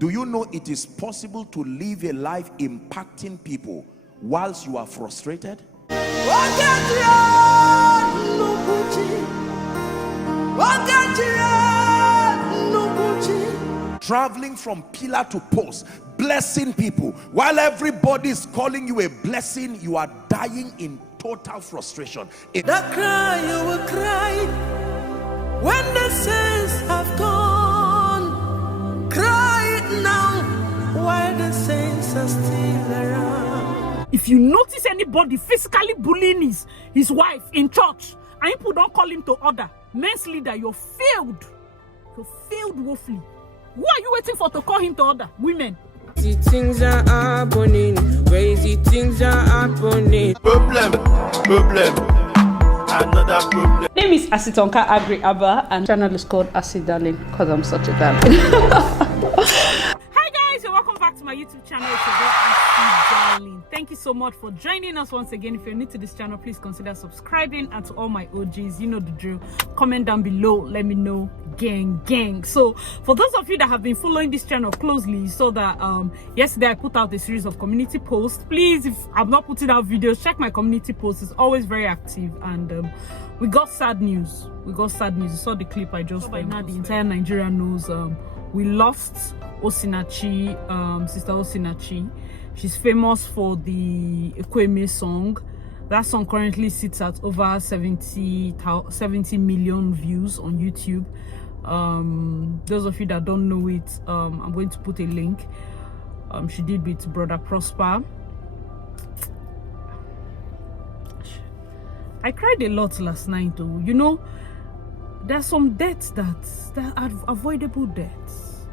Do you know it is possible to live a life impacting people whilst you are frustrated? Traveling from pillar to post, blessing people, while everybody is calling you a blessing, you are dying in total frustration. That cry you will cry when the saints have gone. Cry it now while the saints are still around. If you notice anybody physically bullying his wife in church, and people don't call him to order, men's leader, you're failed. You're failed woefully. Who are you waiting for to call him to order? Women. The things are happening, crazy things are happening. Problem, another problem. Name is Asitonka Agri Abba, and channel is called Asi Darling because I'm such a darling. Hi guys, and welcome back to my YouTube channel. Asi Darling. Thank you so much for joining us once again. If you're new to this channel, please consider subscribing, and to all my OGs, you know the drill. Comment down below, let me know. Gang. So for those of you that have been following this channel closely, you saw that yesterday I put out a series of community posts. Please, if I'm not putting out videos, check my community posts. It's always very active, and we got sad news. You saw the clip I just by now the entire Nigeria knows we lost Osinachi, sister Osinachi. She's famous for the Ekwueme song. That song currently sits at over 70 million views on YouTube. Those of you that don't know it, I'm going to put a link. She did with Brother Prosper. I cried a lot last night though. You know, there's some deaths that are avoidable deaths,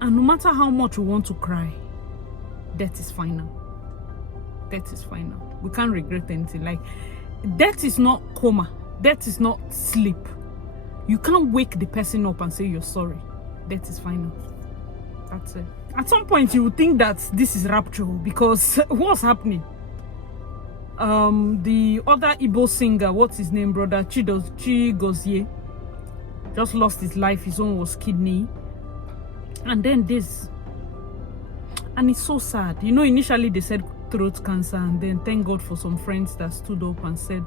and no matter how much we want to cry, death is final. We can't regret anything. Like, death is not coma, death is not sleep. You can't wake the person up and say you're sorry. Death is final. That's it. At some point you would think that this is rapture, because what's happening? The other Igbo singer, what's his name, brother Chigozie, just lost his life. His own was kidney, and then this, and it's so sad. You know, initially they said throat cancer, and then thank God for some friends that stood up and said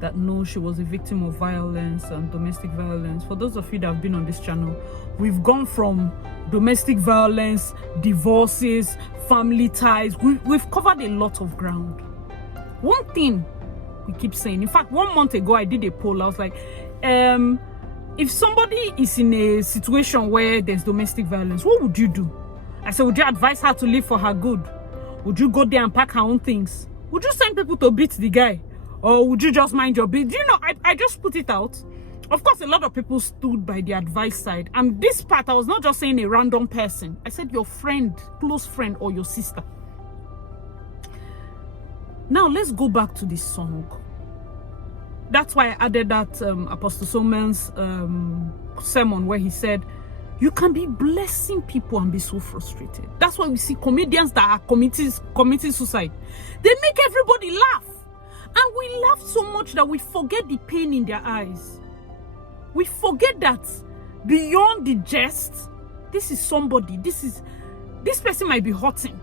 that no, she was a victim of violence and domestic violence. For those of you that have been on this channel, we've gone from domestic violence, divorces, family ties. We've covered a lot of ground. One thing we keep saying, in fact, 1 month ago I did a poll. I was like, if somebody is in a situation where there's domestic violence, what would you do? I said, would you advise her to leave for her good? Would you go there and pack her own things? Would you send people to beat the guy? Or would you just mind your business? You know, I just put it out. Of course, a lot of people stood by the advice side. And this part, I was not just saying a random person. I said your friend, close friend, or your sister. Now, let's go back to this song. That's why I added that Apostle Soman's sermon where he said, you can be blessing people and be so frustrated. That's why we see comedians that are committing suicide. They make everybody laugh. And we laugh so much that we forget the pain in their eyes. We forget that beyond the jest, this is somebody, this person might be hurting.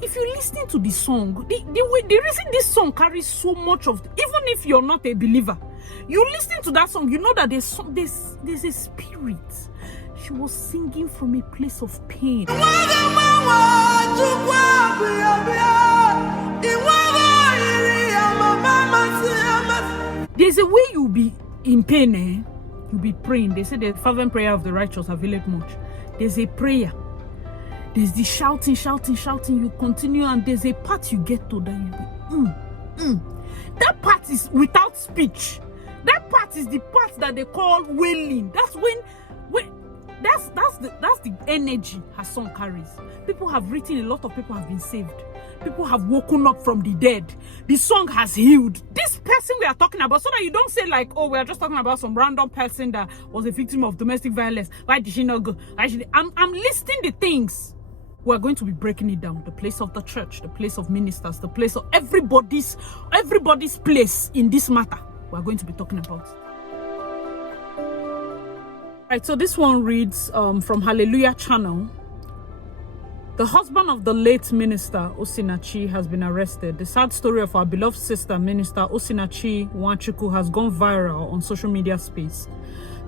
If you listen to the song, the reason this song carries so much of, even if you're not a believer, you listen to that song, you know that there's a spirit. She was singing from a place of pain. There's a way you'll be in pain, you'll be praying. They say the fervent prayer of the righteous availeth much. There's a prayer. There's the shouting. You continue, and there's a part you get to that you be, That part is without speech. That part is the part that they call wailing. That's when that's the energy her song carries. People have written, a lot of people have been saved. People have woken up from the dead. The song has healed this person we are talking about, so that you don't say like, oh, we are just talking about some random person that was a victim of domestic violence. Why did she not go? I'm listing the things. We're going to be breaking it down. The place of the church, the place of ministers, the place of everybody's place in this matter. We're going to be talking about. Right, so this one reads from Hallelujah Channel. The husband of the late minister Osinachi has been arrested. The sad story of our beloved sister minister Osinachi Nwachukwu has gone viral on social media space.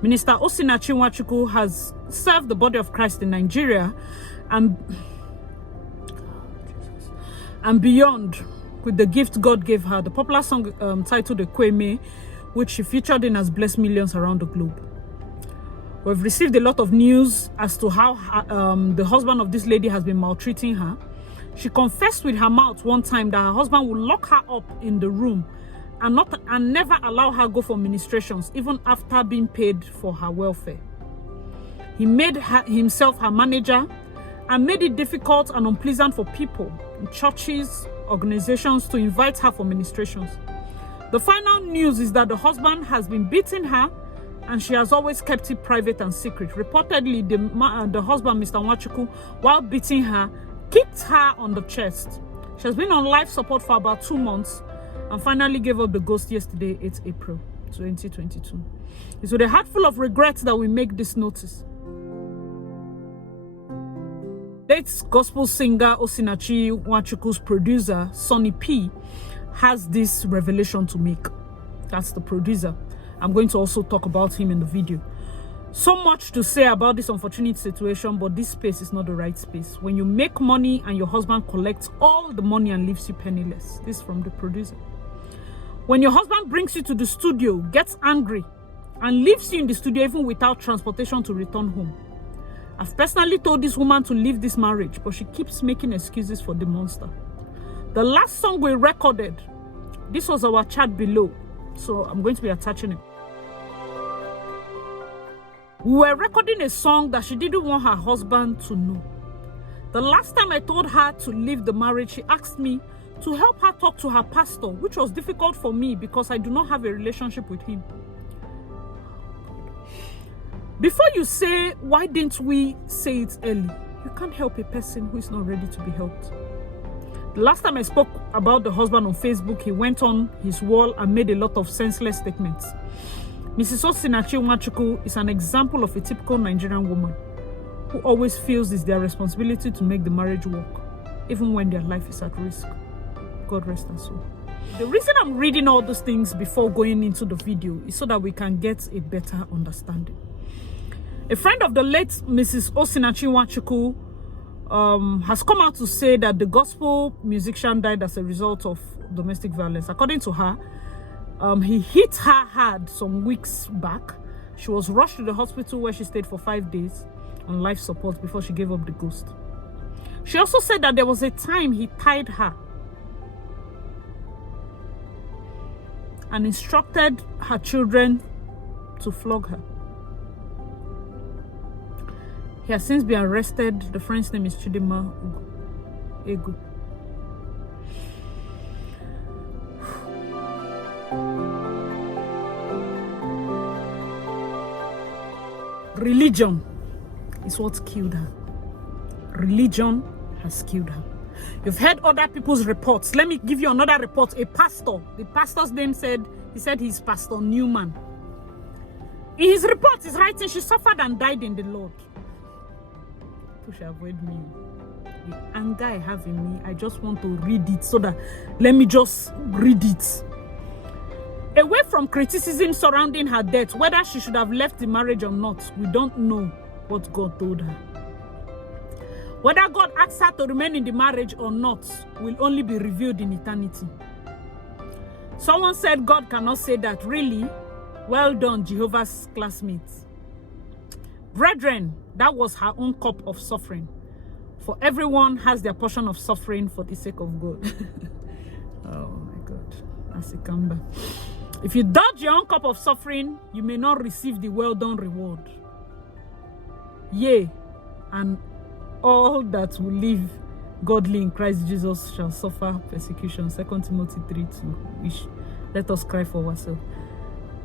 Minister Osinachi Nwachukwu has served the body of Christ in Nigeria and beyond with the gift God gave her. The popular song titled Ekwueme, which she featured in, has blessed millions around the globe. We've received a lot of news as to how the husband of this lady has been maltreating her. She confessed with her mouth one time that her husband would lock her up in the room and never allow her go for ministrations, even after being paid for her welfare. He made himself her manager and made it difficult and unpleasant for people in churches, organizations to invite her for ministrations. The final news is that the husband has been beating her, and she has always kept it private and secret. Reportedly, the husband, Mr. Nwachukwu, while beating her, kicked her on the chest. She has been on life support for about 2 months and finally gave up the ghost yesterday, 8 April 2022. It's with a heart full of regrets that we make this notice. Late gospel singer Osinachi Nwachukwu's producer, Sonny P, has this revelation to make. That's the producer. I'm going to also talk about him in the video. So much to say about this unfortunate situation, but this space is not the right space. When you make money and your husband collects all the money and leaves you penniless. This is from the producer. When your husband brings you to the studio, gets angry, and leaves you in the studio even without transportation to return home. I've personally told this woman to leave this marriage, but she keeps making excuses for the monster. The last song we recorded, this was our chat below, so I'm going to be attaching it. We were recording a song that she didn't want her husband to know. The last time I told her to leave the marriage, she asked me to help her talk to her pastor, which was difficult for me because I do not have a relationship with him. Before you say, why didn't we say it early? You can't help a person who is not ready to be helped. The last time I spoke about the husband on Facebook, he went on his wall and made a lot of senseless statements. Mrs. Osinachi Nwachukwu is an example of a typical Nigerian woman who always feels it's their responsibility to make the marriage work, even when their life is at risk. God rest her soul. The reason I'm reading all those things before going into the video is so that we can get a better understanding. A friend of the late Mrs. Osinachi Nwachukwu has come out to say that the gospel musician died as a result of domestic violence. According to her, he hit her hard some weeks back. She was rushed to the hospital where she stayed for 5 days on life support before she gave up the ghost. She also said that there was a time he tied her and instructed her children to flog her. He has since been arrested. The friend's name is Chidima Egu. Religion is what killed her. Religion has killed her. You've heard other people's reports. Let me give you another report. A pastor, the pastor's name said he's Pastor Newman. In his report, he's writing, she suffered and died in the Lord. People should avoid me. The anger I have in me, I just want to read it so that, let me just read it. Away from criticism surrounding her death, whether she should have left the marriage or not, we don't know what God told her. Whether God asked her to remain in the marriage or not will only be revealed in eternity. Someone said God cannot say that. Really? Well done, Jehovah's classmates. Brethren, that was her own cup of suffering. For everyone has their portion of suffering for the sake of God. Oh my God. That's a kamba. If you dodge your own cup of suffering, you may not receive the well done reward. Yea, and all that will live godly in Christ Jesus shall suffer persecution. 2 Timothy 3:2. Let us cry for ourselves.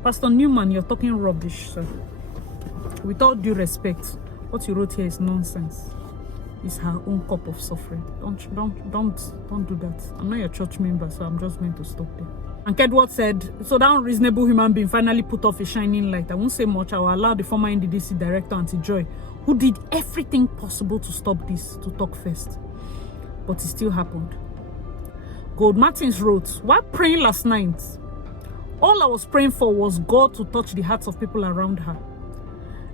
Pastor Newman, you're talking rubbish, sir. With all due respect, what you wrote here is nonsense. It's her own cup of suffering. Don't do that. I'm not your church member, so I'm just going to stop there. And Kedward said, so that unreasonable human being finally put off a shining light. I won't say much. I will allow the former NDDC director, Auntie Joy, who did everything possible to stop this, to talk first. But it still happened. Gold Martins wrote, while praying last night, all I was praying for was God to touch the hearts of people around her.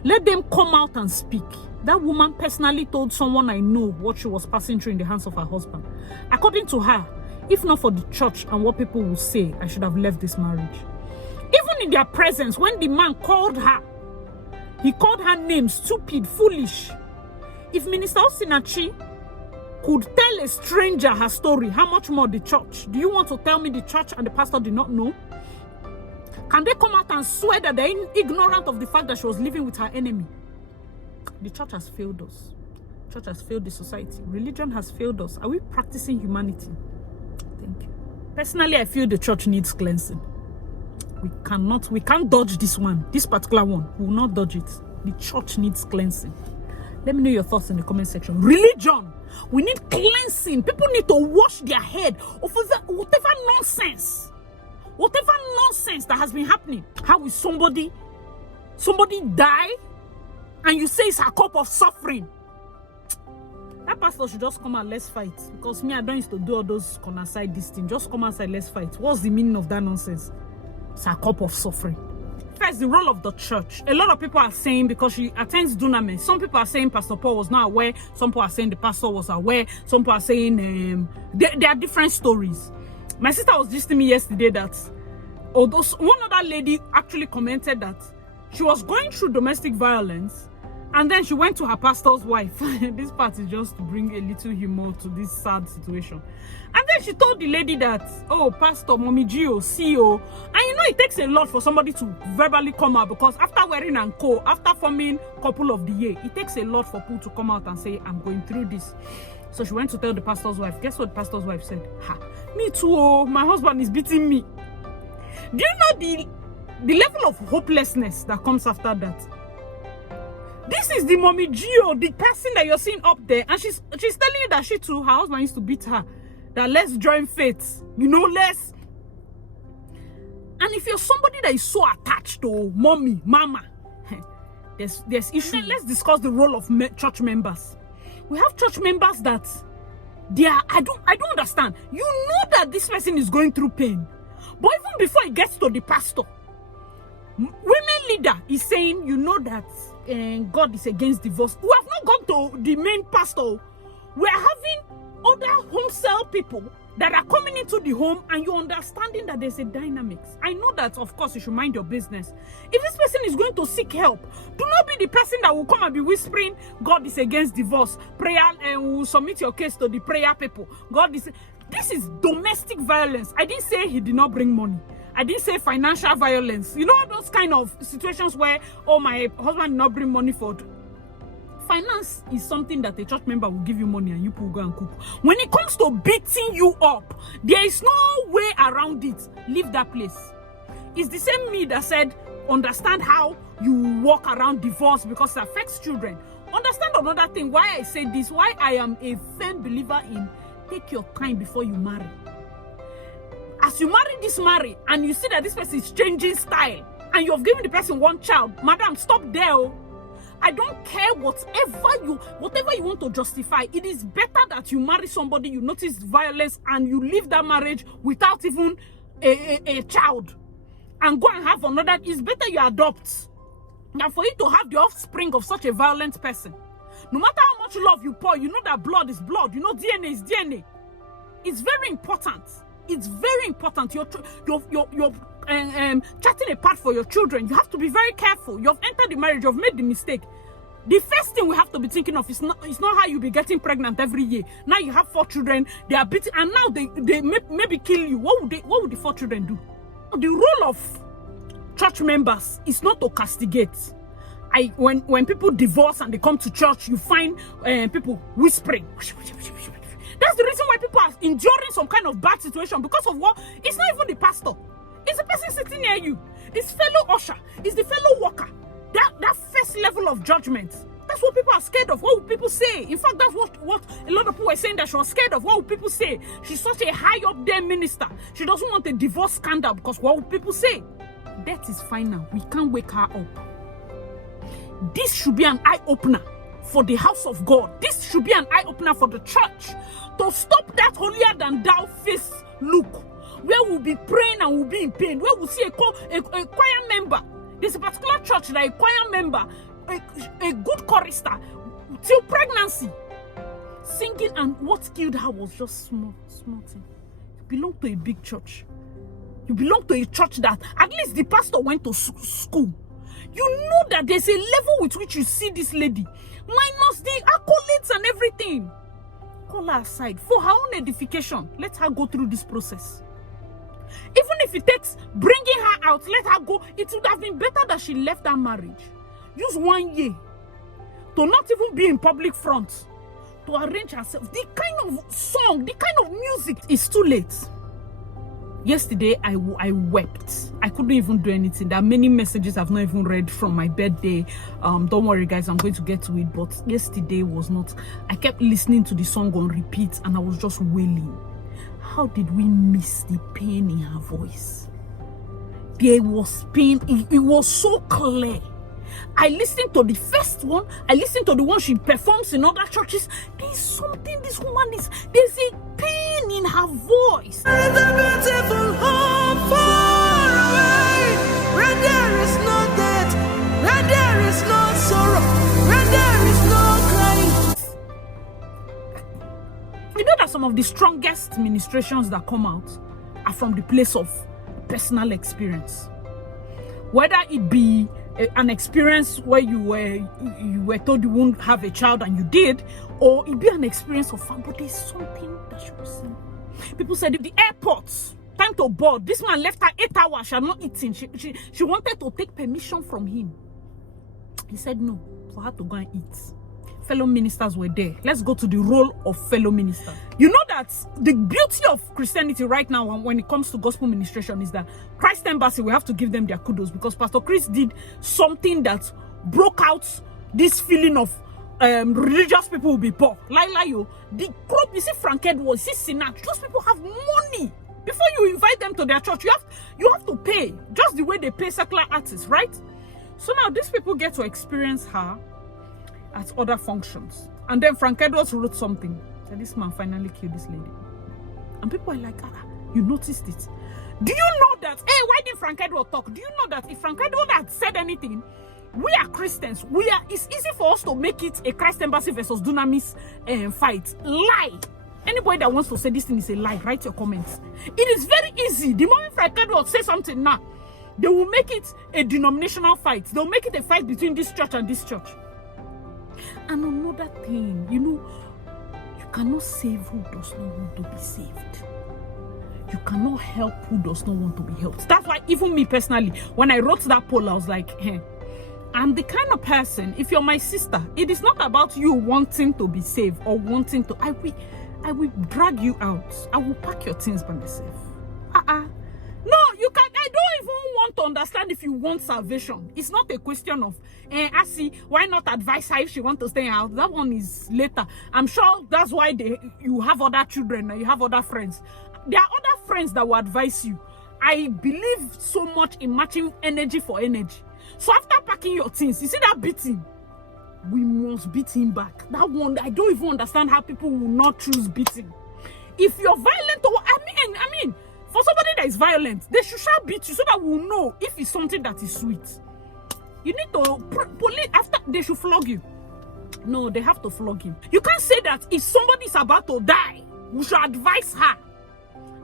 Let them come out and speak. That woman personally told someone I know what she was passing through in the hands of her husband. According to her, if not for the church and what people will say, I should have left this marriage. Even in their presence, when the man called her, he called her names, stupid, foolish. If Minister Osinachi could tell a stranger her story, how much more the church? Do you want to tell me the church and the pastor did not know? Can they come out and swear that they're ignorant of the fact that she was living with her enemy? The church has failed us. The church has failed the society. Religion has failed us. Are we practicing humanity? Thank you. Personally, I feel the church needs cleansing. We can't dodge this one. This particular one, we will not dodge it. The church needs cleansing. Let me know your thoughts in the comment section. Religion, we need cleansing. People need to wash their head of whatever nonsense that has been happening. How will somebody die and you say it's a cup of suffering? That pastor should just come out, let's fight. Because me, I don't used to do all those corner side this thing. Just come outside, let's fight. What's the meaning of that nonsense? It's a cup of suffering. First, the role of the church. A lot of people are saying, because she attends Dunamis, some people are saying Pastor Paul was not aware. Some people are saying the pastor was aware. Some people are saying there are different stories. My sister was just telling me yesterday that one other lady actually commented that she was going through domestic violence, and then she went to her pastor's wife. This part is just to bring a little humor to this sad situation. And then she told the lady that, oh, Pastor, Mommy Gio, CEO. And you know, it takes a lot for somebody to verbally come out, because after wearing and co, after forming couple of the year, it takes a lot for people to come out and say, I'm going through this. So she went to tell the pastor's wife. Guess what the pastor's wife said? Ha, me too, oh, my husband is beating me. Do you know the level of hopelessness that comes after that? This is the Mommy Gio, the person that you're seeing up there, and she's telling you that she too, her husband used to beat her. That let's join faith, you know, let's. And if you're somebody that is so attached to mommy, mama, there's issue. Let's discuss the role of church members. We have church members that they are. I don't understand. You know that this person is going through pain, but even before it gets to the pastor, women leader is saying, you know that God is against divorce. We have not gone to the main pastor. We are having other home cell people that are coming into the home, and you're understanding that there's a dynamics. I know that, of course, you should mind your business. If this person is going to seek help, do not be the person that will come and be whispering, God is against divorce, prayer, and will submit your case to the prayer people. This is domestic violence. I didn't say he did not bring money. I didn't say financial violence. You know, those kind of situations where, oh, my husband did not bring money for. Finance is something that a church member will give you money and you will go and cook. When it comes to beating you up, there is no way around it. Leave that place. It's the same me that said, understand how you walk around divorce because it affects children. Understand another thing, why I say this, why I am a firm believer in take your time before you marry. As you marry and you see that this person is changing style and you have given the person one child, madam, stop there. I don't care whatever you want to justify. It is better that you marry somebody, you notice violence, and you leave that marriage without even a child and go and have another. It's better you adopt than for you to have the offspring of such a violent person. No matter how much love you pour, you know that blood is blood. You know DNA is DNA. It's very important. It's very important. You're charting a path for your children. You have to be very careful. You have entered the marriage. You have made the mistake. The first thing we have to be thinking of is not how you be getting pregnant every year. Now you have 4 children. They are beating, and now they maybe kill you. What would the 4 children do? The role of church members is not to castigate. When people divorce and they come to church, you find people whispering. That's the reason why people are enduring some kind of bad situation, because of what? It's not even the pastor. It's the person sitting near you. It's fellow usher. It's the fellow worker. That first level of judgment. That's what people are scared of. What will people say? In fact, that's what a lot of people were saying, that she was scared of. What will people say? She's such a high up there minister. She doesn't want a divorce scandal because what will people say? Death is final. We can't wake her up. This should be an eye-opener for the house of God. This should be an eye-opener for the church to stop that holier-than-thou face look, where we'll be praying and we'll be in pain, where we'll see a choir member. There's a particular church that a choir member, a good chorister, till pregnancy, singing, and what killed her was just small thing. You belong to a big church. You belong to a church that at least the pastor went to school. You know that there's a level with which you see this lady, minus the accolades and everything. Call her aside for her own edification. Let her go through this process. Even if it takes bringing her out, let her go. It would have been better that she left that marriage. Use 1 year to not even be in public front, to arrange herself. The kind of song, the kind of music. It's too late. Yesterday, I wept. I couldn't even do anything. There are many messages I've not even read from my birthday. Don't worry, guys, I'm going to get to it. But yesterday was not. I kept listening to the song on repeat, and I was just wailing. How did we miss the pain in her voice? There was pain. It was so clear. I listened to the first one. I listened to the one she performs in other churches. There's something this woman is. There's a pain in her voice. There's a beautiful home far away, where there is no death, where there is no sorrow, where there is no crying. You know that some of the strongest ministrations that come out are from the place of personal experience. Whether it be an experience where you were told you won't have a child and you did, or it be an experience of fun, but there's something that you see. People said the airports, time to board. This man left her 8 hours. She had not eaten. She wanted to take permission from him. He said no for her to go and eat. Fellow ministers were there. Let's go to the role of fellow minister. You know that the beauty of Christianity right now when it comes to gospel ministration is that Christ Embassy, we have to give them their kudos, because Pastor Chris did something that broke out this feeling of religious people will be poor. The group, you see Frank Edwards, you see Osinachi, those people have money. Before you invite them to their church, you have to pay, just the way they pay secular artists, right? So now these people get to experience her at other functions. And then Frank Edwards wrote something. Said this man finally killed this lady. And people are like, you noticed it. Do you know that, hey, why did Frank Edwards talk? Do you know that if Frank Edwards had said anything, we are Christians, it's easy for us to make it a Christ Embassy versus Dunamis fight. Lie. Anybody that wants to say this thing is a lie, write your comments. It is very easy. The moment Frank Edwards say something now, they will make it a denominational fight. They'll make it a fight between this church and this church. And another thing, you cannot save who does not want to be saved. You cannot help who does not want to be helped. That's why even me personally, when I wrote that poll, I was like, hey, I'm the kind of person, if you're my sister, it is not about you wanting to be saved or wanting to, I will drag you out. I will pack your things by myself. No, you can't. I don't even want to understand if you want salvation. It's not a question of, why not advise her if she wants to stay out? That one is later. I'm sure that's why you have other children and you have other friends. There are other friends that will advise you. I believe so much in matching energy for energy. So after packing your things, you see that beating? We must beat him back. That one, I don't even understand how people will not choose beating. If you're violent, I mean, for somebody that is violent, they should beat you so that we'll know if it's something that is sweet. You need to police after they should flog you. No, they have to flog him. You can't say that if somebody is about to die, we should advise her.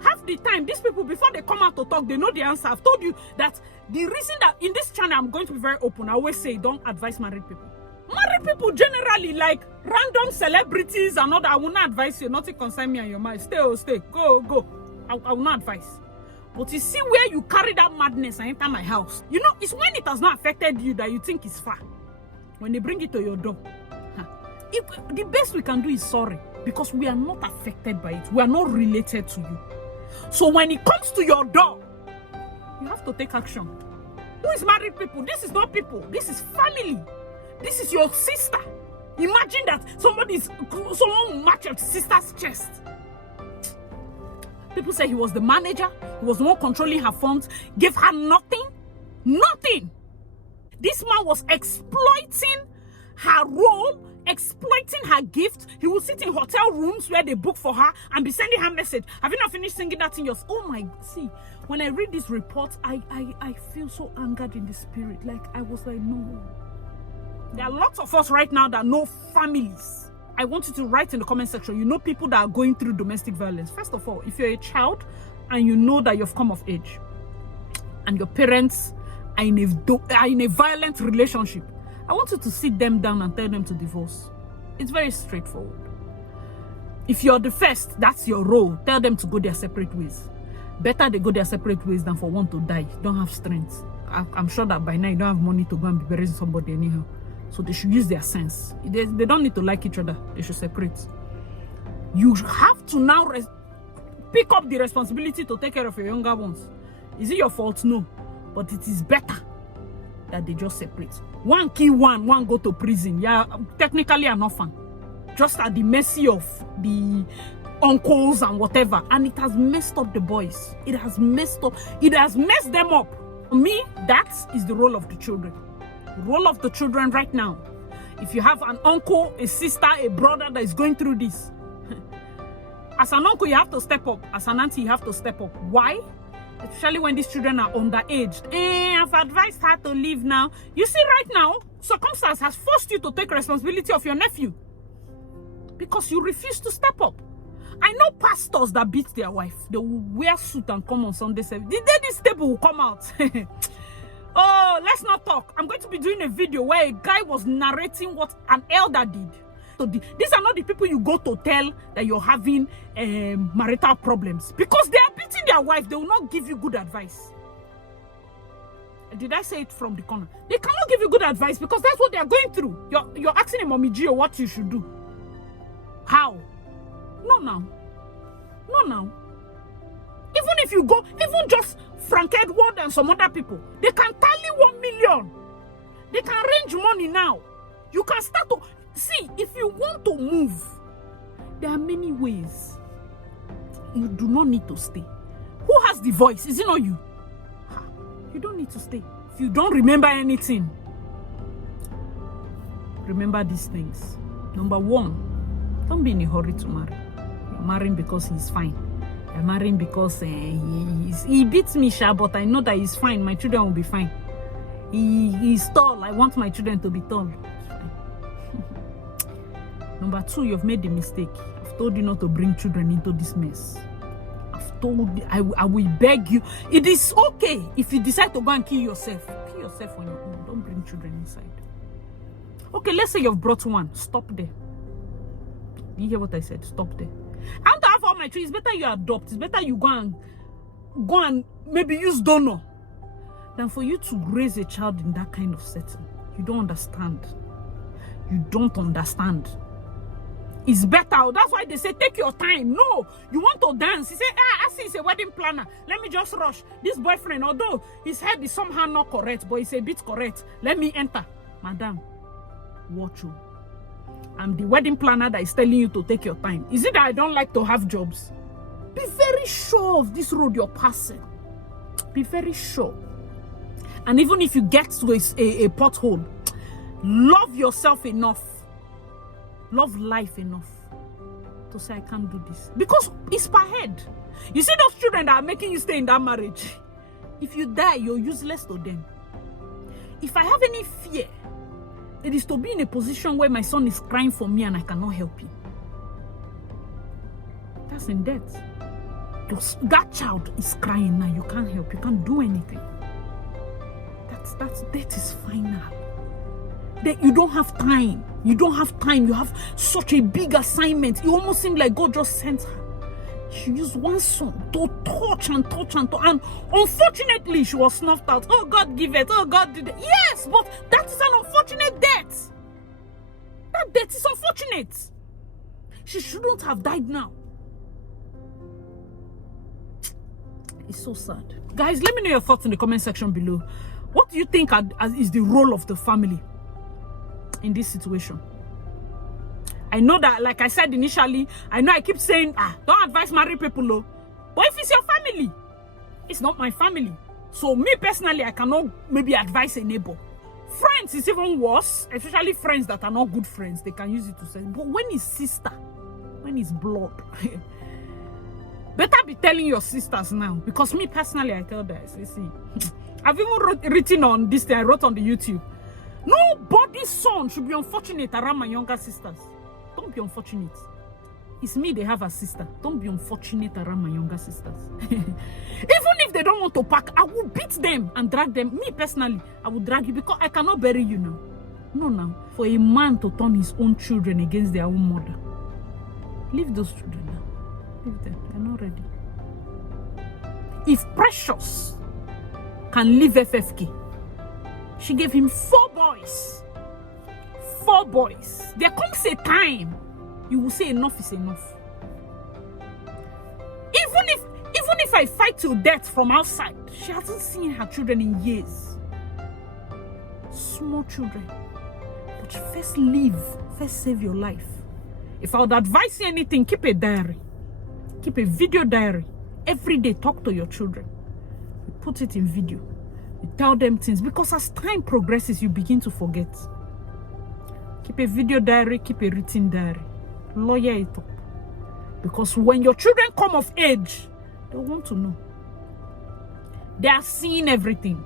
Half the time, these people, before they come out to talk, they know the answer. I've told you that the reason that in this channel, I'm going to be very open. I always say, don't advise married people. Married people generally, like random celebrities and all that, I will not advise you. Nothing concern me and your mind. Stay. Go. I will not advise. But you see where you carry that madness and enter my house. You know, it's when it has not affected you that you think it's far. When they bring it to your door. The best we can do is sorry. Because we are not affected by it. We are not related to you. So when it comes to your door, you have to take action. Who is married people? This is not people. This is family. This is your sister. Imagine that someone will match your sister's chest. People say he was the manager, he was the one controlling her funds, gave her nothing. Nothing. This man was exploiting her role, exploiting her gift. He would sit in hotel rooms where they book for her and be sending her message. Have you not finished singing that in yours? Oh my, see, when I read this report, I feel so angered in the spirit. Like, I was like, no. There are lots of us right now that know families. I want you to write in the comment section, you know people that are going through domestic violence. First of all, if you're a child and you know that you've come of age and your parents are in a violent relationship, I want you to sit them down and tell them to divorce. It's very straightforward. If you're the first, that's your role. Tell them to go their separate ways. Better they go their separate ways than for one to die. You don't have strength. I'm sure that by now you don't have money to go and be burying somebody anyhow. So they should use their sense. They don't need to like each other. They should separate. You have to now pick up the responsibility to take care of your younger ones. Is it your fault? No. But it is better that they just separate. One kill one go to prison. Yeah, technically an orphan. Just at the mercy of the uncles and whatever. And it has messed up the boys. It has messed them up. For me, that is the role of the children. The role of the children right now. If you have an uncle, a sister, a brother that is going through this, as an uncle, you have to step up. As an auntie, you have to step up. Why? Especially when these children are underaged. I've advised her to leave now. You see, right now, circumstance has forced you to take responsibility of your nephew. Because you refuse to step up. I know pastors that beat their wife. They will wear suit and come on Sunday service. The day this table will come out. Oh, let's not talk. I'm going to be doing a video where a guy was narrating what an elder did. So these are not the people you go to tell that you're having marital problems. Because they are beating their wife. They will not give you good advice. Did I say it from the corner? They cannot give you good advice because that's what they are going through. You're asking a mommy Gio what you should do. How? No now. No now. Even if you go, even just Frank Edward and some other people, they can tally 1 million. They can arrange money now. You can start to see if you want to move. There are many ways. You do not need to stay. Who has the voice? Is it not you? You don't need to stay. If you don't remember anything, remember these things. Number one, don't be in a hurry to marry. You're marrying because he's fine. You're marrying because he beats me, Sha, but I know that he's fine. My children will be fine. He's tall. I want my children to be tall. Number two, you've made the mistake. I've told you not to bring children into this mess. I've told you, I will beg you. It is okay if you decide to go and kill yourself. Kill yourself on your own. Don't bring children inside. Okay, let's say you've brought one. Stop there. You hear what I said? Stop there. I want to have all my children. It's better you adopt. It's better you go and maybe use donor than for you to raise a child in that kind of setting. You don't understand. You don't understand. It's better. That's why they say take your time. No, you want to dance. He say, I see he's a wedding planner. Let me just rush. This boyfriend, although his head is somehow not correct, but it's a bit correct. Let me enter. Madam, watch you. I'm the wedding planner that is telling you to take your time. Is it that I don't like to have jobs? Be very sure of this road you're passing. Be very sure. And even if you get to a pothole, love yourself enough. Love life enough to say I can't do this. Because it's per head. You see those children that are making you stay in that marriage. If you die, you're useless to them. If I have any fear, it is to be in a position where my son is crying for me and I cannot help him. That's in death. That child is crying now. You can't help. You can't do anything. That is final. That you don't have time. You don't have time. You have such a big assignment. It almost seemed like God just sent her. She used one song to touch and touch and touch. And unfortunately, she was snuffed out. Oh, God give it. Oh, God did it. Yes, but that is an unfortunate death. That death is unfortunate. She shouldn't have died now. It's so sad. Guys, let me know your thoughts in the comment section below. What do you think is the role of the family in this situation? I know that, like I said initially, I know I keep saying, don't advise married people, though. But if it's your family, it's not my family. So me personally, I cannot maybe advise a neighbor. Friends is even worse, especially friends that are not good friends. They can use it to say, but when it's sister, when it's blood, better be telling your sisters now. Because me personally, I tell them, see, I've even written on this thing, I wrote on the YouTube. Nobody's son should be unfortunate around my younger sisters. Don't be unfortunate. It's me they have a sister. Don't be unfortunate around my younger sisters. Even if they don't want to pack, I will beat them and drag them. Me personally, I will drag you because I cannot bury you now. No. For a man to turn his own children against their own mother. Leave those children now. Leave them. They're not ready. If Precious can leave FFK, she gave him 4 boys. 4 boys. There comes a time you will say enough is enough. Even if I fight till death from outside, she hasn't seen her children in years. Small children. But first live. First save your life. If I would advise you anything, keep a diary. Keep a video diary. Every day talk to your children. You put it in video. You tell them things. Because as time progresses, you begin to forget. Keep a video diary. Keep a written diary. Lawyer it up. Because when your children come of age, they want to know. They are seeing everything.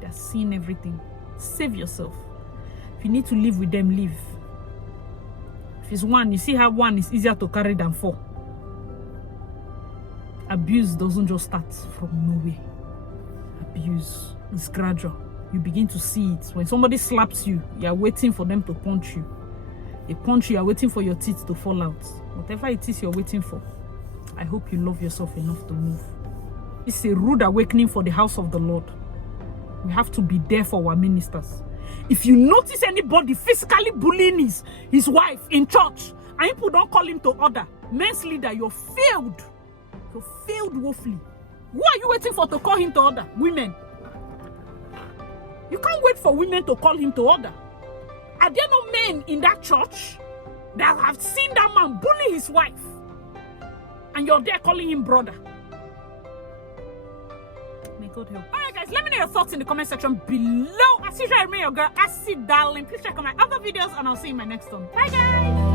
They are seeing everything. Save yourself. If you need to live with them, live. If it's 1, you see how 1 is easier to carry than 4. Abuse doesn't just start from nowhere. Abuse is gradual. You begin to see it. When somebody slaps you, you are waiting for them to punch you. They punch you, are waiting for your teeth to fall out. Whatever it is you're waiting for, I hope you love yourself enough to move. It's a rude awakening for the house of the Lord. We have to be there for our ministers. If you notice anybody physically bullying his wife in church, and people don't call him to order, men's leader, you're failed. You're failed woefully. Who are you waiting for to call him to order? Women. You can't wait for women to call him to order. Are there no men in that church that have seen that man bully his wife? And you're there calling him brother? May God help. Alright guys, let me know your thoughts in the comment section below. As usual, I remain your girl, Acid Darling. Please check out my other videos and I'll see you in my next one. Bye guys!